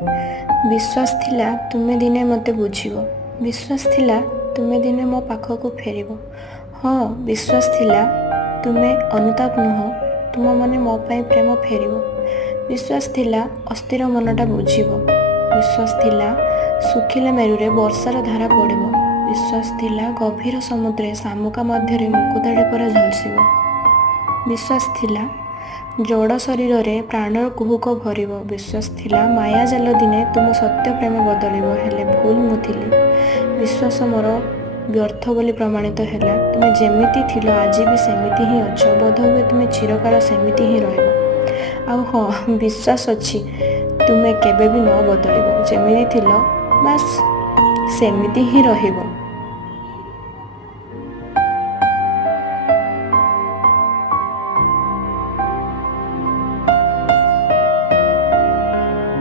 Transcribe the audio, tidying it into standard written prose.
विश्वास थिला तुमे दिने मते बुझिबो। विश्वास थिला तुमे दिने मो पाखकु फेरिबो। हाँ विश्वास थिला तुमे अनुताप नुह, तुम मने मो पाई प्रेम फेरिबो। विश्वास थिला अस्थिर मनटा बुझिबो। विश्वास थिला सुखिला मेरुरे वर्षार धारा पड़िबो। विश्वास थिला गभीर समुद्रे शामुका मध्यरे मुकुताड़े पर झलसिबो। विश्वास थिला जड़ शरीर रे प्राणर कुहुक भरिबो। विश्वास थिला माया जाल दिने तुम सत्य प्रेम बदलिबो। हेले भूल मुथिली, विश्वास मोर व्यर्थ बोली प्रमाणित हैला। तुमे जेमिति थिलो आज भी सेमिति ही अछ। बोध हुए तुमे चिरकाल सेमिति ही रहबो। आउ हाँ विश्वास अछि तुमे केबे भी न बदलिबो। जेमिति थिलो बस सेमिति ही रहिबो।